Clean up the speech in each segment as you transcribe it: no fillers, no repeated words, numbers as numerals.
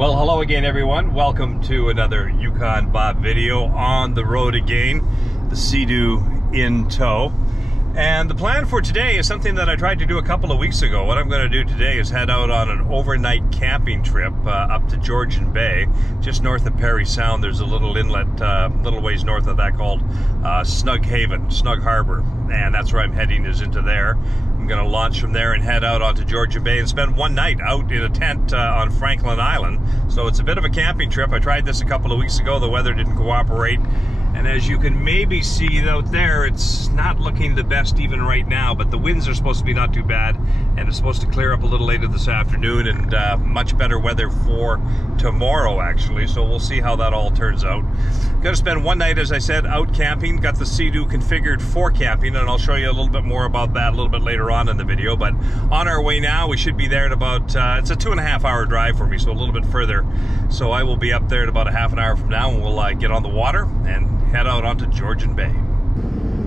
Well, hello again, everyone. Welcome to another Yukon Bob video. On the road again, the Seadoo in tow. And the plan for today is something that I tried to do a couple of weeks ago. What I'm going to do today is head out on an overnight camping trip up to Georgian Bay, just north of Parry Sound. There's a little inlet, little ways north of that, called Snug Haven, Snug Harbor. And that's where I'm heading, is into there. I'm going to launch from there and head out onto Georgian Bay and spend one night out in a tent on Franklin Island. So it's a bit of a camping trip. I tried this a couple of weeks ago. The weather didn't cooperate. And as you can maybe see out there, it's not looking the best even right now, but the winds are supposed to be not too bad, and it's supposed to clear up a little later this afternoon, and much better weather for tomorrow, actually. So we'll see how that all turns out. Going to spend one night, as I said, out camping. Got the Seadoo configured for camping, and I'll show you a little bit more about that a little bit later on in the video. But on our way now, we should be there in about, it's a 2.5 hour drive for me, so a little bit further. So I will be up there in about a half an hour from now, and we'll get on the water and head out onto Georgian Bay.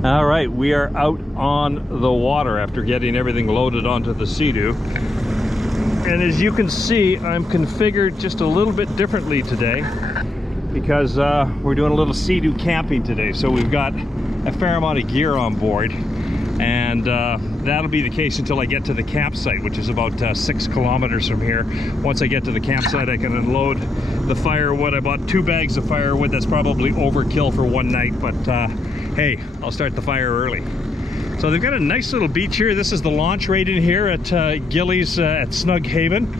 All right, we are out on the water after getting everything loaded onto the Seadoo. And as you can see, I'm configured just a little bit differently today because we're doing a little Seadoo camping today. So we've got a fair amount of gear on board, and that'll be the case until I get to the campsite, which is about 6 kilometers from here. Once I get to the campsite, I can unload the firewood. I bought 2 bags of firewood. That's probably overkill for one night, but hey, I'll start the fire early. So they've got a nice little beach here. This is the launch right in here at Gillies at Snug Haven,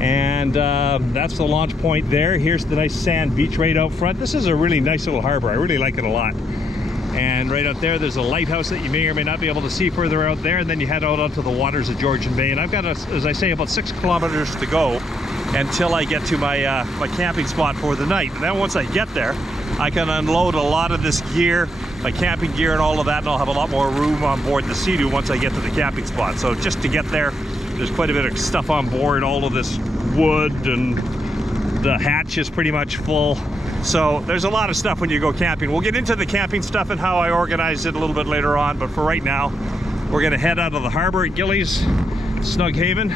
and that's the launch point there. Here's the nice sand beach right out front. This is a really nice little harbor. I really like it a lot. And right out there, there's a lighthouse that you may or may not be able to see further out there, and then you head out onto the waters of Georgian Bay. And I've got, as I say, about 6 kilometers to go until I get to my my camping spot for the night. And then once I get there, I can unload a lot of this gear, my camping gear and all of that, and I'll have a lot more room on board the Seadoo once I get to the camping spot. So just to get there, there's quite a bit of stuff on board, all of this wood, and the hatch is pretty much full. So there's a lot of stuff when you go camping. We'll get into the camping stuff and how I organize it a little bit later on, but for right now, we're gonna head out of the harbor at Gillies, Snug Haven,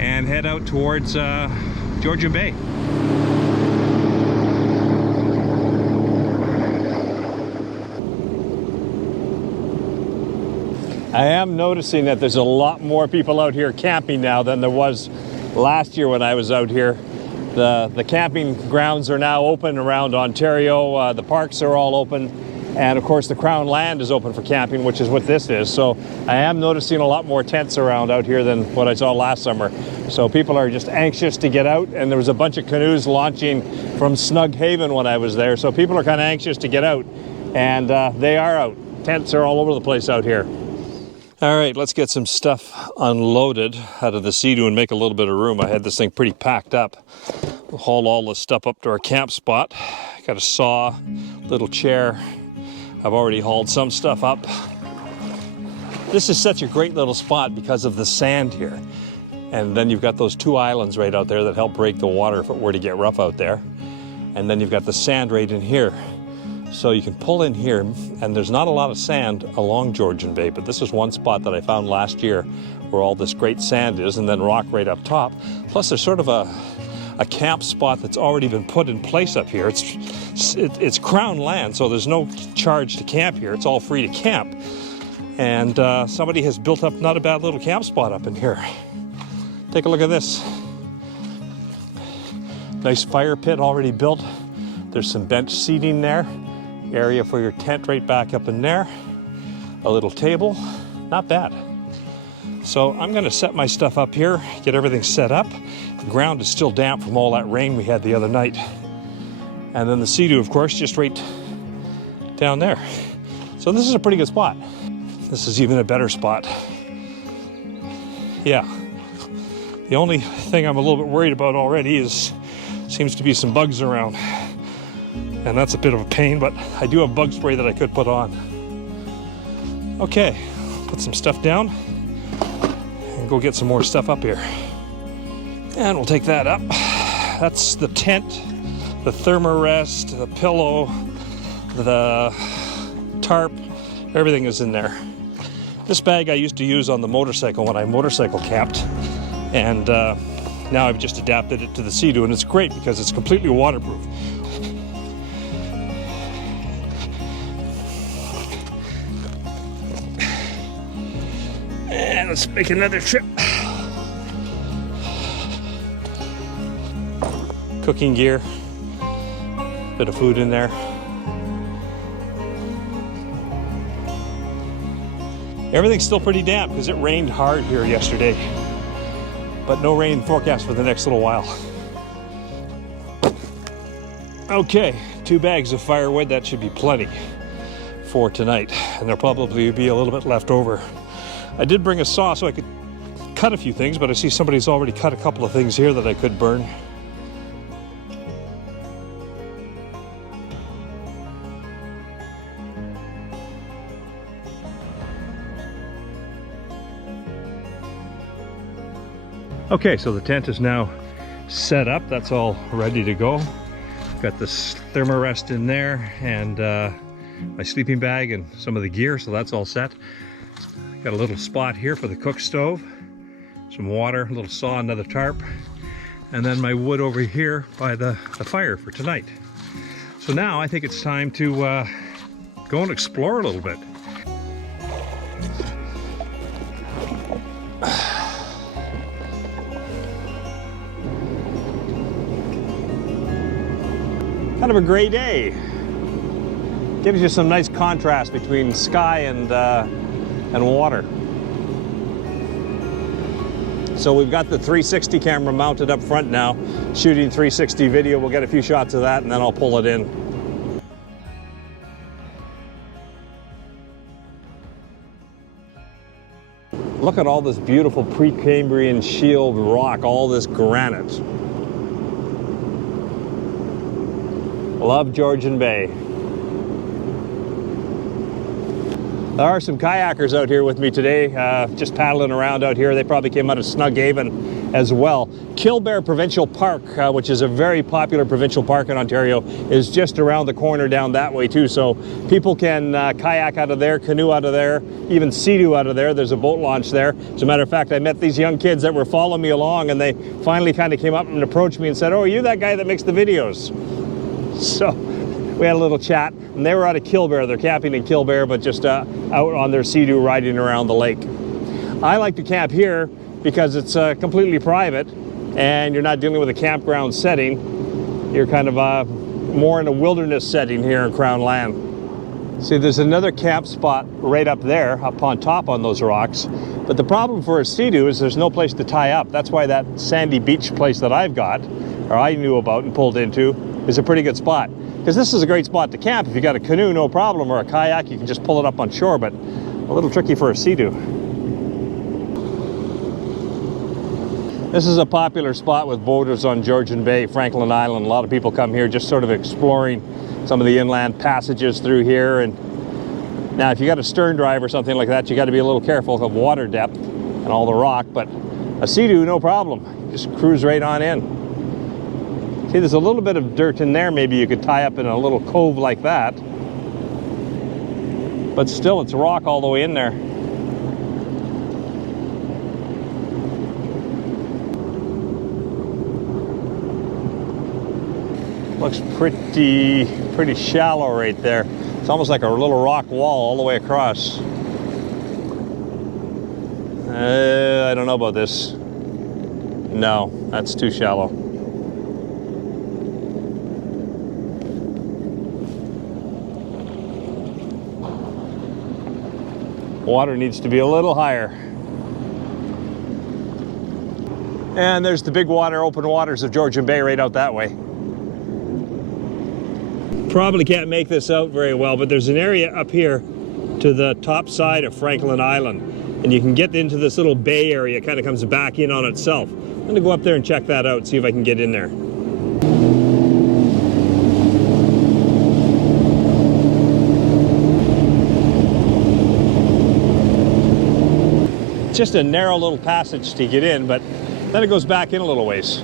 and head out towards Georgian Bay. I am noticing that there's a lot more people out here camping now than there was last year when I was out here. The camping grounds are now open around Ontario. The parks are all open, and of course the Crown Land is open for camping, which is what this is. So I am noticing a lot more tents around out here than what I saw last summer. So people are just anxious to get out, and there was a bunch of canoes launching from Snug Haven when I was there. So people are kind of anxious to get out, and they are out. Tents are all over the place out here. All right, let's get some stuff unloaded out of the Seadoo and make a little bit of room. I had this thing pretty packed up. We'll haul all this stuff up to our camp spot. Got a saw, little chair. I've already hauled some stuff up. This is such a great little spot because of the sand here. And then you've got those 2 islands right out there that help break the water if it were to get rough out there. And then you've got the sand right in here. So you can pull in here, and there's not a lot of sand along Georgian Bay, but this is one spot that I found last year where all this great sand is, and then rock right up top. Plus there's sort of a camp spot that's already been put in place up here. It's Crown Land, so there's no charge to camp here. It's all free to camp. And somebody has built up not a bad little camp spot up in here. Take a look at this. Nice fire pit already built. There's some bench seating there. Area for your tent right back up in there. A little table, not bad. So I'm gonna set my stuff up here, get everything set up. The ground is still damp from all that rain we had the other night. And then the Seadoo, of course, just right down there. So this is a pretty good spot. This is even a better spot. Yeah. The only thing I'm a little bit worried about already seems to be some bugs around. And that's a bit of a pain, but I do have bug spray that I could put on. Okay, put some stuff down and go get some more stuff up here. And we'll take that up. That's the tent, the thermarest, the pillow, the tarp, everything is in there. This bag I used to use on the motorcycle when I motorcycle camped, and now I've just adapted it to the Seadoo, and it's great because it's completely waterproof. And let's make another trip. Cooking gear, bit of food in there. Everything's still pretty damp because it rained hard here yesterday, but no rain forecast for the next little while. Okay, 2 bags of firewood, that should be plenty for tonight, and there'll probably be a little bit left over. I did bring a saw so I could cut a few things, but I see somebody's already cut a couple of things here that I could burn. Okay, so the tent is now set up. That's all ready to go. Got this thermarest in there and my sleeping bag and some of the gear, so that's all set. Got a little spot here for the cook stove, some water, a little saw, another tarp, and then my wood over here by the fire for tonight. So now I think it's time to go and explore a little bit. Kind of a gray day. Gives you some nice contrast between sky and water. So we've got the 360 camera mounted up front now, shooting 360 video. We'll get a few shots of that and then I'll pull it in. Look at all this beautiful Precambrian shield rock, all this granite. Love Georgian Bay. There are some kayakers out here with me today, just paddling around out here. They probably came out of Snughaven as well. Killbear Provincial Park, which is a very popular provincial park in Ontario, is just around the corner down that way too. So people can kayak out of there, canoe out of there, even Seadoo out of there. There's a boat launch there. As a matter of fact, I met these young kids that were following me along, and they finally kind of came up and approached me and said, "Oh, are you that guy that makes the videos?" So we had a little chat, and they were out of Killbear. They're camping in Killbear, but just out on their Seadoo riding around the lake. I like to camp here because it's completely private, and you're not dealing with a campground setting. You're kind of more in a wilderness setting here in Crown Land. See, there's another camp spot right up there, up on top on those rocks. But the problem for a Seadoo is there's no place to tie up. That's why that sandy beach place that I've got, or I knew about and pulled into, is a pretty good spot. Because this is a great spot to camp. If you got a canoe, no problem, or a kayak, you can just pull it up on shore, but a little tricky for a Seadoo. This is a popular spot with boaters on Georgian Bay, Franklin Island. A lot of people come here just sort of exploring some of the inland passages through here. And now, if you got a stern drive or something like that, you got to be a little careful of water depth and all the rock, but a Seadoo, no problem. Just cruise right on in. See, there's a little bit of dirt in there. Maybe you could tie up in a little cove like that. But still, it's rock all the way in there. Looks pretty shallow right there. It's almost like a little rock wall all the way across. I don't know about this. No, that's too shallow. Water needs to be a little higher. And there's the big water, open waters of Georgian Bay right out that way. Probably can't make this out very well, but there's an area up here to the top side of Franklin Island, and you can get into this little bay area. It kind of comes back in on itself. I'm gonna go up there and check that out, see if I can get in there. It's just a narrow little passage to get in, but then it goes back in a little ways.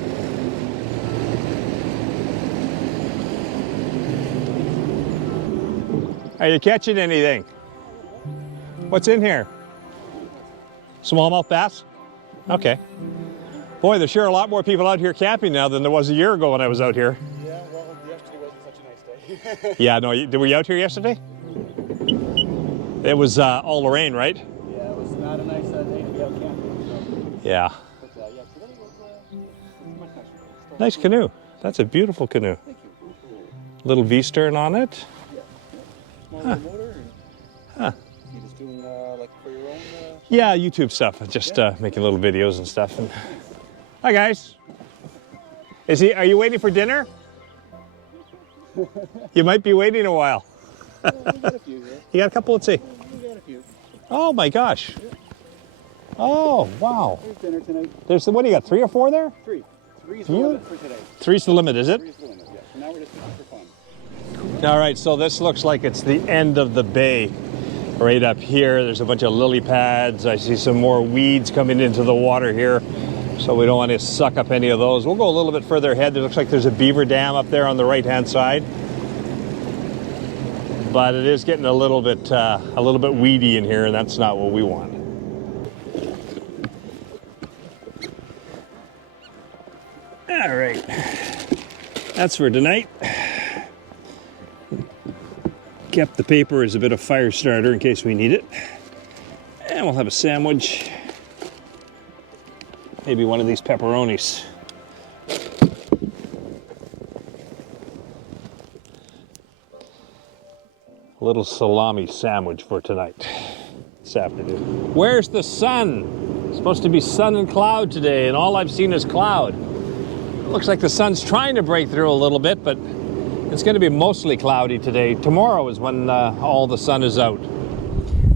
Are you catching anything? What's in here? Smallmouth bass? Okay. Boy, there's sure a lot more people out here camping now than there was a year ago when I was out here. Yeah, well, yesterday wasn't such a nice day. Yeah, no, were you out here yesterday? It was all the rain, right? Yeah, it was not a nice day to be out camping. So. Yeah. But yeah, today was much nicer. Nice canoe. That's a beautiful canoe. Thank you. Little V-stern on it. Yeah. Small little motor. And Huh. you just doing like for your own? Yeah, YouTube stuff. Just making little videos and stuff. And... Hi guys. Are you waiting for dinner? You might be waiting a while. We got a few here. You got a couple? Let's see. We got a few. Oh my gosh. Yeah. Oh wow. There's dinner tonight. What do you got? 3 or 4 there? 3. Three's the limit for today. 3's the limit, is it? 3's the limit, yeah. So now we're just looking for fun. All right, so this looks like it's the end of the bay. Right up here, there's a bunch of lily pads. I see some more weeds coming into the water here, so we don't want to suck up any of those. We'll go a little bit further ahead. It looks like there's a beaver dam up there on the right-hand side, but it is getting a little bit weedy in here, and that's not what we want. All right, that's for tonight. Kept the paper as a bit of fire starter in case we need it. And we'll have a sandwich. Maybe one of these pepperonis. A little salami sandwich for tonight, this afternoon. Where's the sun? It's supposed to be sun and cloud today, and all I've seen is cloud. Looks like the sun's trying to break through a little bit, but it's going to be mostly cloudy today. Tomorrow is when all the sun is out.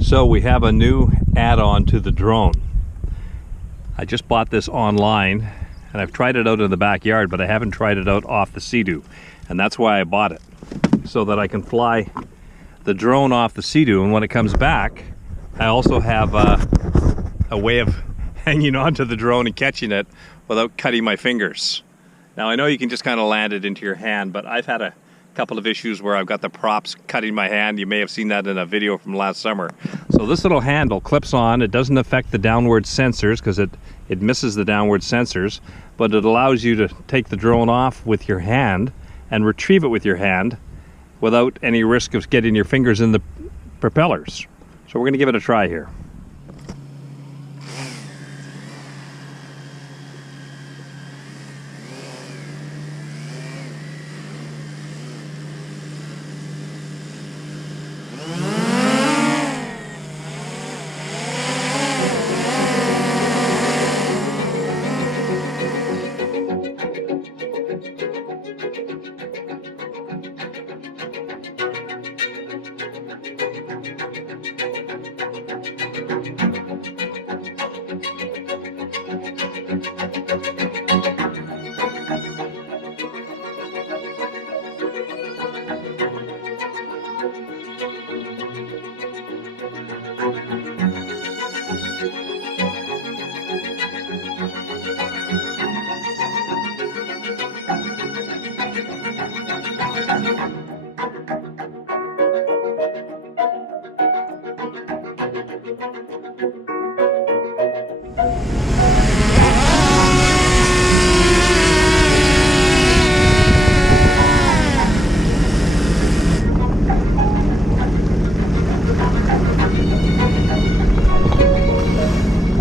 So we have a new add-on to the drone. I just bought this online, and I've tried it out in the backyard, but I haven't tried it out off the Seadoo. And that's why I bought it, so that I can fly the drone off the Seadoo, and when it comes back, I also have a way of hanging onto the drone and catching it without cutting my fingers. Now I know you can just kind of land it into your hand, but I've had a couple of issues where I've got the props cutting my hand. You may have seen that in a video from last summer. So this little handle clips on. It doesn't affect the downward sensors because it misses the downward sensors, but it allows you to take the drone off with your hand and retrieve it with your hand without any risk of getting your fingers in the propellers. So we're going to give it a try here.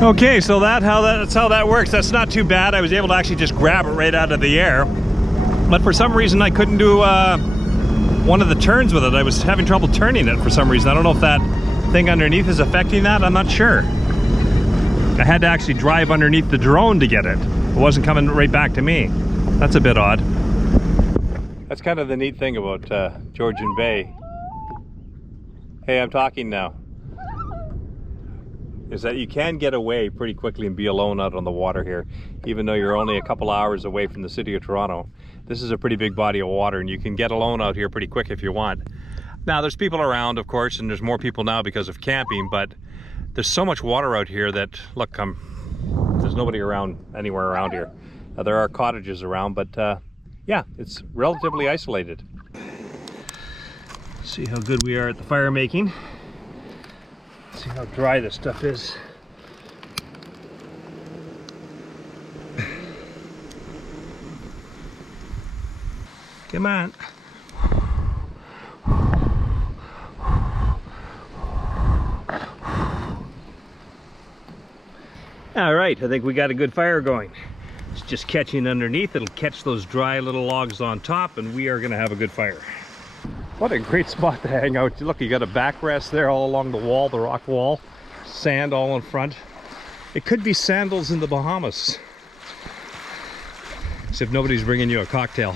Okay, so that's how that works. That's not too bad. I was able to actually just grab it right out of the air. But for some reason I couldn't do one of the turns with it. I was having trouble turning it for some reason. I don't know if that thing underneath is affecting that. I'm not sure. I had to actually drive underneath the drone to get it. It wasn't coming right back to me. That's a bit odd. That's kind of the neat thing about Georgian Bay. Hey, I'm talking now. Is that you can get away pretty quickly and be alone out on the water here, even though you're only a couple hours away from the city of Toronto. This is a pretty big body of water, and you can get alone out here pretty quick if you want. Now, there's people around, of course, and there's more people now because of camping, but there's so much water out here that, look, there's nobody around anywhere around here. There are cottages around, but yeah, it's relatively isolated. See how good we are at the fire making. See how dry this stuff is. Come on. All right, I think we got a good fire going. It's just catching underneath. It'll catch those dry little logs on top, and we are gonna have a good fire. What a great spot to hang out. Look, you got a backrest there all along the wall, the rock wall. Sand all in front. It could be sandals in the Bahamas. Except nobody's bringing you a cocktail.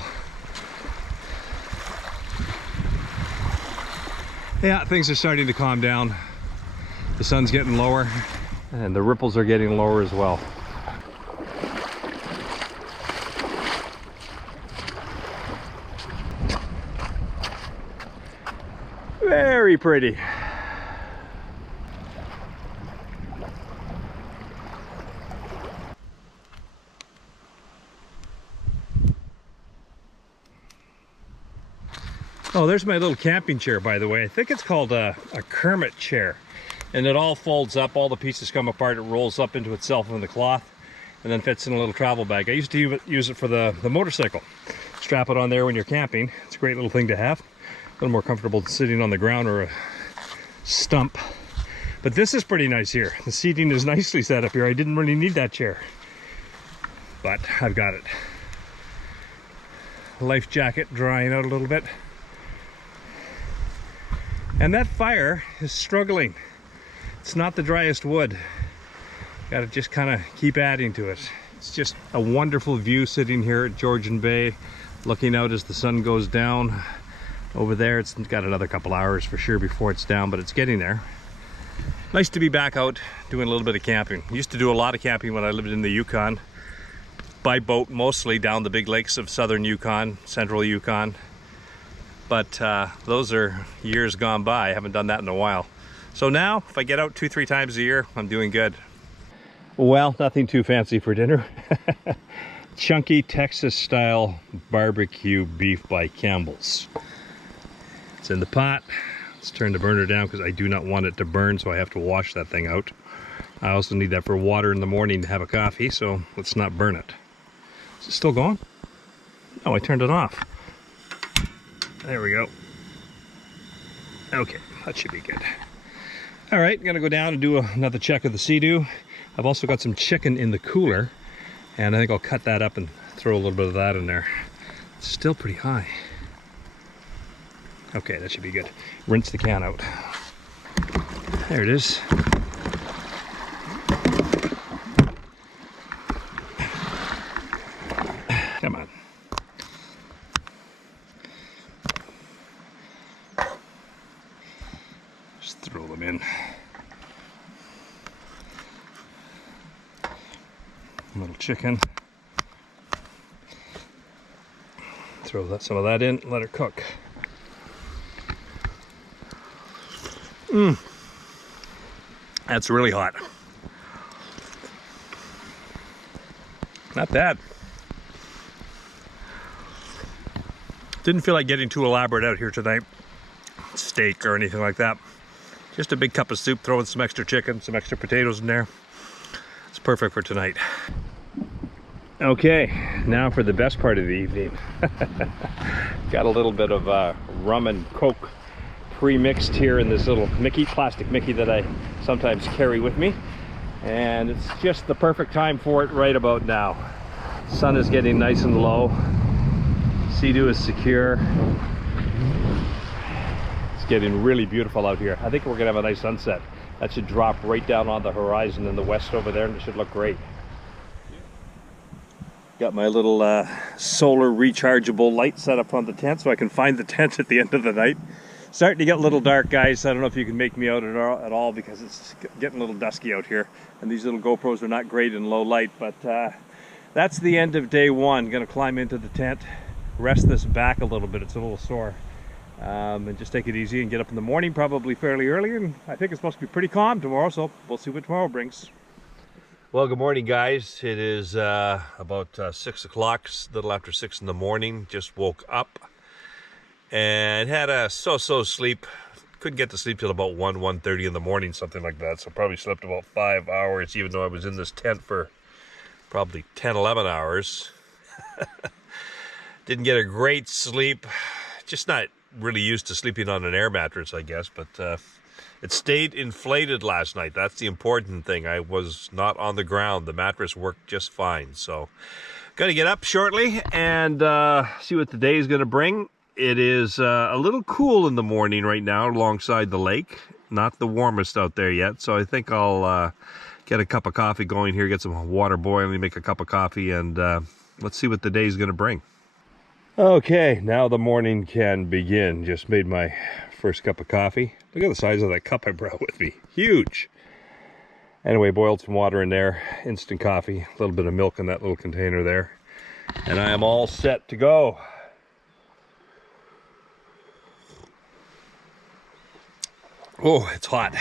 Yeah, things are starting to calm down. The sun's getting lower, and the ripples are getting lower as well. Very pretty. Oh, there's my little camping chair, by the way. I think it's called a Kermit chair. And it all folds up, all the pieces come apart, it rolls up into itself in the cloth, and then fits in a little travel bag. I used to use it for the motorcycle. Strap it on there when you're camping. It's a great little thing to have. A little more comfortable than sitting on the ground or a stump. But this is pretty nice here. The seating is nicely set up here. I didn't really need that chair, but I've got it. Life jacket drying out a little bit. And that fire is struggling. It's not the driest wood. Got to just kind of keep adding to it. It's just a wonderful view sitting here at Georgian Bay, looking out as the sun goes down. Over there, it's got another couple hours for sure before it's down, but it's getting there. Nice to be back out doing a little bit of camping. Used to do a lot of camping when I lived in the Yukon. By boat mostly, down the big lakes of southern Yukon, central Yukon. But those are years gone by. I haven't done that in a while. So now, if I get out 2-3 times a year, I'm doing good. Well, nothing too fancy for dinner. Chunky Texas style barbecue beef by Campbell's. It's in the pot. Let's turn the burner down because I do not want it to burn, so I have to wash that thing out. I also need that for water in the morning to have a coffee, so let's not burn it. Is it still going? Oh, I turned it off. There we go. Okay, that should be good. All right, I'm gonna go down and do another check of the Seadoo. I've also got some chicken in the cooler, and I think I'll cut that up and throw a little bit of that in there. It's still pretty high. Okay, that should be good. Rinse the can out. There it is. Come on. Just throw them in. A little chicken. Throw some of that in, let it cook. That's really hot. Not bad. Didn't feel like getting too elaborate out here tonight. Steak or anything like that. Just a big cup of soup, throwing some extra chicken, some extra potatoes in there. It's perfect for tonight. Okay, now for the best part of the evening. Got a little bit of rum and Coke pre-mixed here in this little Mickey, plastic Mickey that I sometimes carry with me. And it's just the perfect time for it right about now. Sun is getting nice and low. Seadoo is secure. It's getting really beautiful out here. I think we're gonna have a nice sunset. That should drop right down on the horizon in the west over there, and it should look great. Got my little solar rechargeable light set up on the tent so I can find the tent at the end of the night. Starting to get a little dark, guys. I don't know if you can make me out at all because it's getting a little dusky out here. And these little GoPros are not great in low light, but that's the end of day one. Gonna climb into the tent, rest this back a little bit. It's a little sore. And just take it easy and get up in the morning, probably fairly early. And I think it's supposed to be pretty calm tomorrow, so we'll see what tomorrow brings. Well, good morning, guys. It is about 6 o'clock, a little after 6 in the morning. Just woke up and had a so-so sleep. Couldn't get to sleep till about 1:30 in the morning, something like that. So probably slept about 5 hours, even though I was in this tent for probably 10, 11 hours. Didn't get a great sleep. Just not really used to sleeping on an air mattress, I guess, but it stayed inflated last night. That's the important thing. I was not on the ground. The mattress worked just fine. So gonna get up shortly and see what the day is gonna bring. It is a little cool in the morning right now alongside the lake. Not the warmest out there yet, so I think I'll get a cup of coffee going here, get some water boiling, make a cup of coffee, and let's see what the day is gonna bring. Okay, now the morning can begin. Just made my first cup of coffee. Look at the size of that cup I brought with me. Huge. Anyway, boiled some water in there, instant coffee, a little bit of milk in that little container there. And I am all set to go. Oh, it's hot.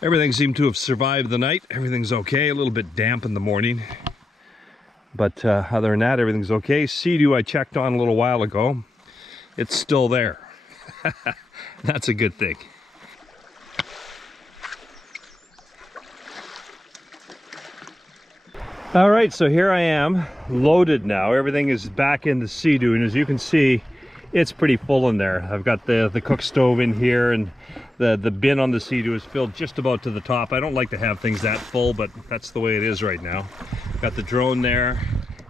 Everything seemed to have survived the night. Everything's okay, a little bit damp in the morning. But other than that, everything's okay. Seadoo I checked on a little while ago. It's still there. That's a good thing. All right, so here I am, loaded now. Everything is back in the Seadoo, and as you can see, it's pretty full in there. I've got the cook stove in here, and the bin on the Seadoo is filled just about to the top. I don't like to have things that full, but that's the way it is right now. Got the drone there.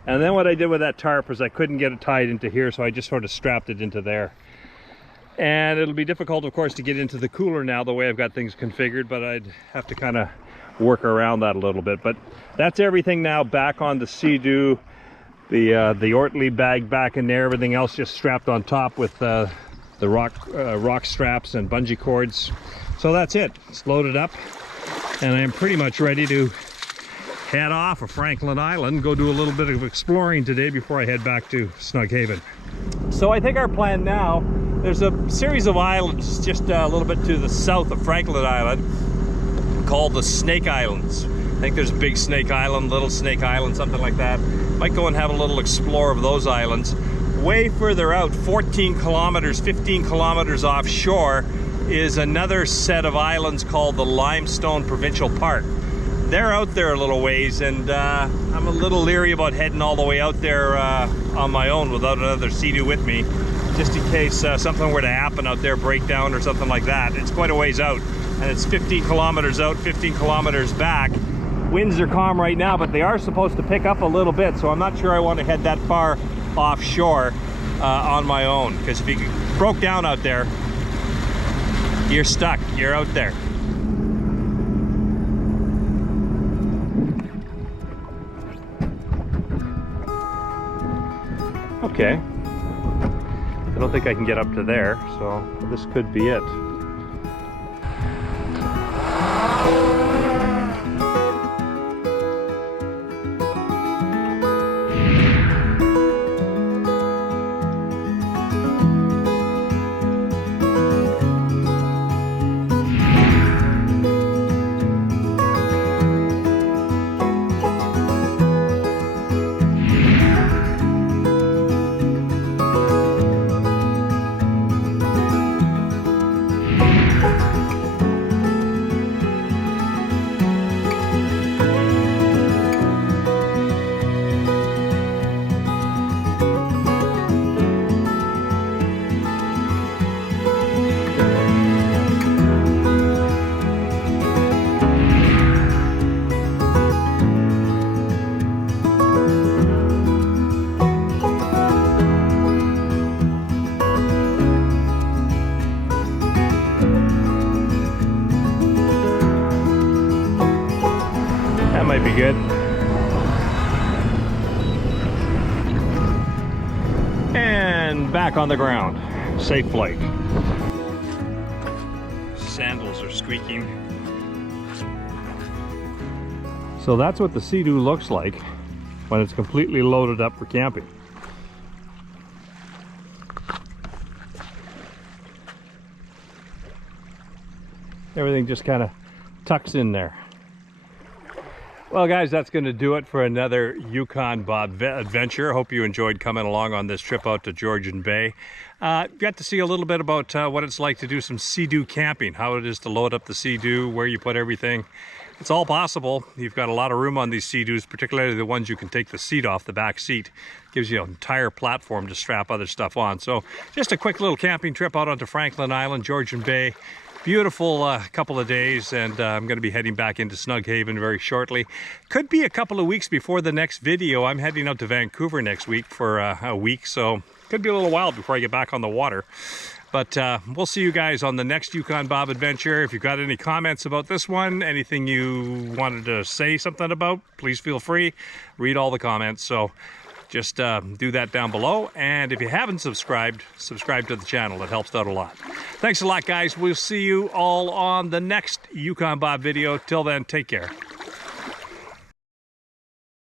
And then what I did with that tarp is I couldn't get it tied into here, so I just sort of strapped it into there. And it'll be difficult, of course, to get into the cooler now the way I've got things configured, but I'd have to kind of work around that a little bit. But that's everything now back on the Seadoo. The Ortlieb bag back in there, everything else just strapped on top with the rock straps and bungee cords. So that's it. It's loaded up, and I'm pretty much ready to head off of Franklin Island, go do a little bit of exploring today before I head back to Snug Haven. So I think our plan now, there's a series of islands just a little bit to the south of Franklin Island called the Snake Islands. I think there's Big Snake Island, Little Snake Island, something like that. Might go and have a little explore of those islands. Way further out, 14 kilometers, 15 kilometers offshore, is another set of islands called the Limestone Provincial Park. They're out there a little ways, and I'm a little leery about heading all the way out there on my own without another Seadoo with me, just in case something were to happen out there, break down or something like that. It's quite a ways out, and it's 15 kilometers out, 15 kilometers back. Winds are calm right now, but they are supposed to pick up a little bit, so I'm not sure I want to head that far offshore on my own, because if you broke down out there, you're stuck, you're out there. Okay, I don't think I can get up to there, so this could be it. Might be good. And back on the ground. Safe flight. Sandals are squeaking. So that's what the Seadoo looks like when it's completely loaded up for camping. Everything just kind of tucks in there. Well guys, that's going to do it for another Yukon Bob adventure. Hope you enjoyed coming along on this trip out to Georgian Bay. Got to see a little bit about what it's like to do some Seadoo camping, how it is to load up the Seadoo, where you put everything. It's all possible. You've got a lot of room on these Seadoos, particularly the ones you can take the seat off, the back seat. Gives you an entire platform to strap other stuff on. So just a quick little camping trip out onto Franklin Island, Georgian Bay. Beautiful couple of days, and I'm going to be heading back into Snug Haven very shortly. Could be a couple of weeks before the next video. I'm heading out to Vancouver next week for a week, so could be a little while before I get back on the water. But we'll see you guys on the next Yukon Bob adventure. If you've got any comments about this one, anything you wanted to say something about, please feel free. Read all the comments. So just do that down below. And if you haven't subscribed, subscribe to the channel. It helps out a lot. Thanks a lot, guys. We'll see you all on the next Yukon Bob video. Till then, take care.